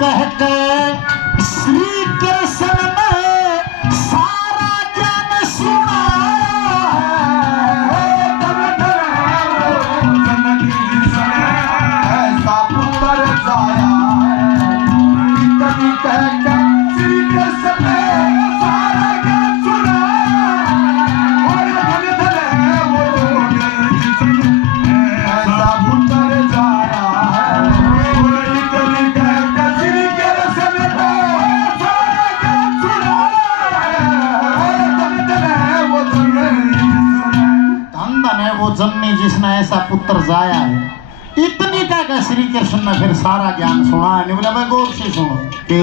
कहते श्री कृष्ण ने सारा ज्ञान सुनाया ऐसा पुत्र जाया कभी कहते श्री कृष्ण ने सारा ज्ञान सुनाया और धन धन है वो ऐसा पुत्र जाया जन्मे जिसने ऐसा पुत्र जाया है। इतनी क्या श्री कृष्ण ने फिर सारा ज्ञान सुना है। बोला भाई गौर से सुनो के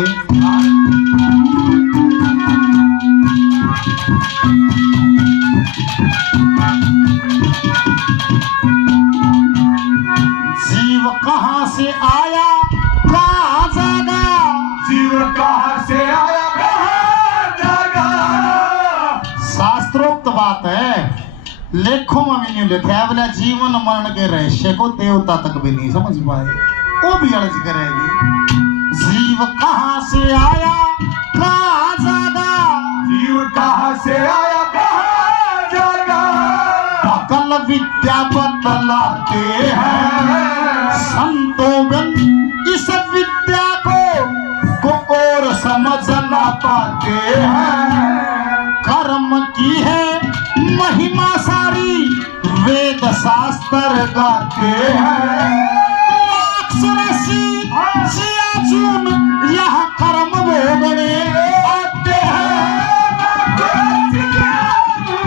जीव कहां से आया कहां जागा, जीव कहां से आया कहां जागा। शास्त्रोक्त बात है, लेखों में भी नहीं लिखा है। बोला जीवन मरण के रहस्य को देवता तक भी नहीं समझ पाए, वो भी अर्ज करेगी। जीव कहां से आया कहां जागा, जीव कहां से आया कहां जागा। सकल विद्या बतलाते हैं संतों इस विद्या को और समझ ना पाते हैं। कर्म की है महिमा सारी वेद शास्त्र गाते हैं। यहाँ कर्म भोगने आते हैं,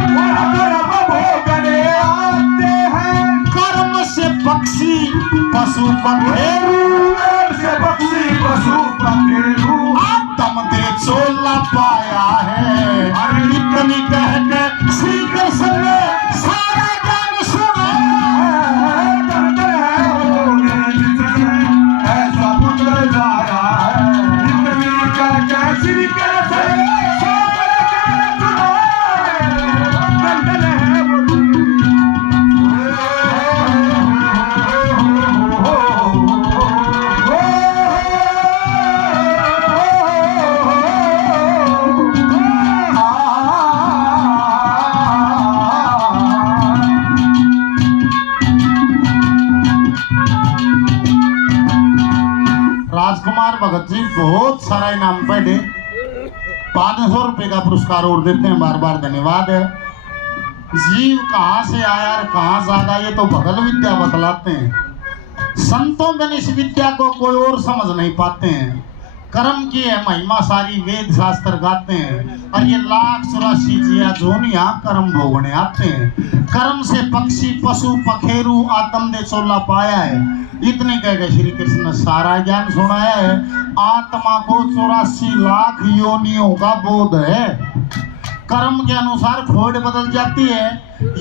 कर्म भोगने आते हैं। कर्म से पक्षी पशु पखेरु, से पक्षी पशु पखेरु आत्म दे चोला पाया है। इतनी कहते श्री कृष्ण ने सारा ज्ञान सुना। ऐसा पुत्र जाया है इतनी कहते श्री कृष्ण सारा ज्ञान सुना। राजकुमार भगत जी बहुत सारा इनाम पे दे, 500 रुपए का पुरस्कार और देते हैं, बार बार धन्यवाद है। जीव कहां से आया और कहां जागा ये तो भगल विद्या बतलाते हैं। संतों में इस विद्या को कोई और समझ नहीं पाते हैं। कर्म की है महिमा सारी वेद शास्त्र गाते हैं, और ये 1,84 जिया जोनिया कर्म भोगने आते हैं। कर्म से पक्षी पशु पखेरु आत्म दे चोला पाया है। इतने कह श्री कृष्ण ने सारा ज्ञान सुनाया है। आत्मा को 84 लाख योनियों का बोध है। कर्म के अनुसार खोड़ बदल जाती है।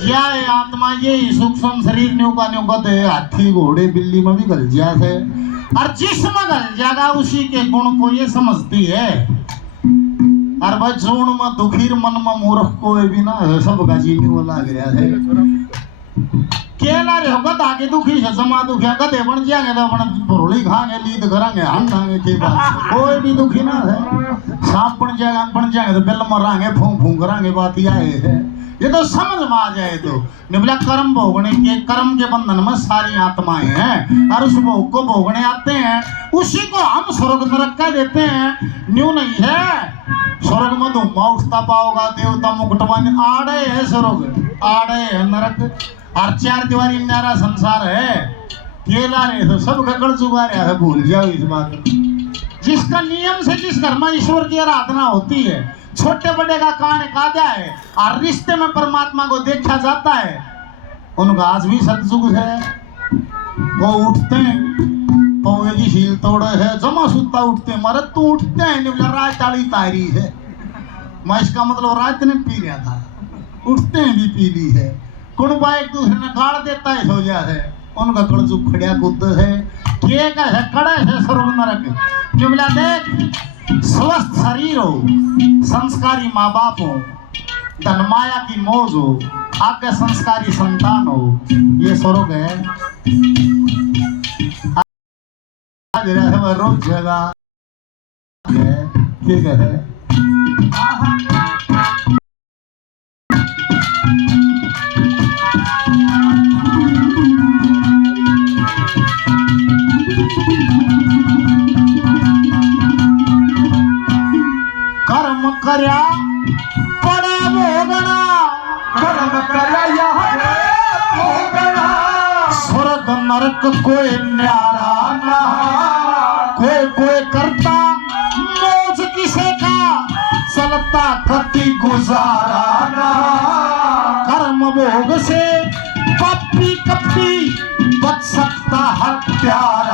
या आत्मा ये सूक्ष्म शरीर न्यू का दे हाथी घोड़े बिल्ली में भी गल जाते, और जिसमें गल जाएगा उसी के गुण को ये समझती है। और भाई जोड़ में दुखीर मन में मूर्ख कोई भी ना है, सबका जीनी वो लग रहा है। केला रे होगा आगे दुखी से जमा दुखिया गधे बन जाएंगे तो अपन भरोली खाएंगे लीद करेंगे हंडांगे के बात कोई भी दुखी ना है। सांप बन जाएंगे तो बिल मरांगे फूं फूं करांगे, बात यह है। ये तो समझ में आ जाए तो निबला कर्म भोगने के कर्म के बंधन में सारी आत्माएं हैं, और उस भोग को भोगने आते हैं। उसी को हम स्वर्ग नरक कह देते हैं। न्यू नहीं है स्वर्ग में धुआं उठता पाओगा, देवता मुकुटवान आड़े है स्वर्ग, आड़े है नरक, और 4 दीवारी न्यारा संसार है। केला रे तो सब गगड़ चुका रहा है, भूल जाओ इस बात को। जिसका नियम से जिस घर में ईश्वर की आराधना होती है, छोटे बड़े का कान काजा है, और रिश्ते में परमात्मा को देखा जाता है, उनका आज भी सत्सुख है। वो उठते हैं पौवे की शील तोड़े है, जमा सुता उठते हैं, मरद तो उठते हैं नहीं रात ताली तारी है। मैं इसका मतलब रात ने पी रहा था, उठते हैं भी पी ली है। कुणबा एक दूसरे ने गाड़ देता है सो जा है, उनका कड़जू खड़िया कुद है। के का है कड़ा है सर्व नरक। क्यों बोला देख स्वस्थ शरीर हो, संस्कारी माँ बाप हो, धन माया की मौज हो, आगे संस्कारी संतान हो, ये स्वर्ग है। रोज जगह ठीक है। कर्म करया पड़ा भोगना, कर्म करा यहाँ भोगना, स्वर्ग नरक कोई न्यारा ना, कोई कोई करता मौज किसे का, चलता कति गुजारा ना। कर्म भोग से पापी कपटी बच सकता हत्यारा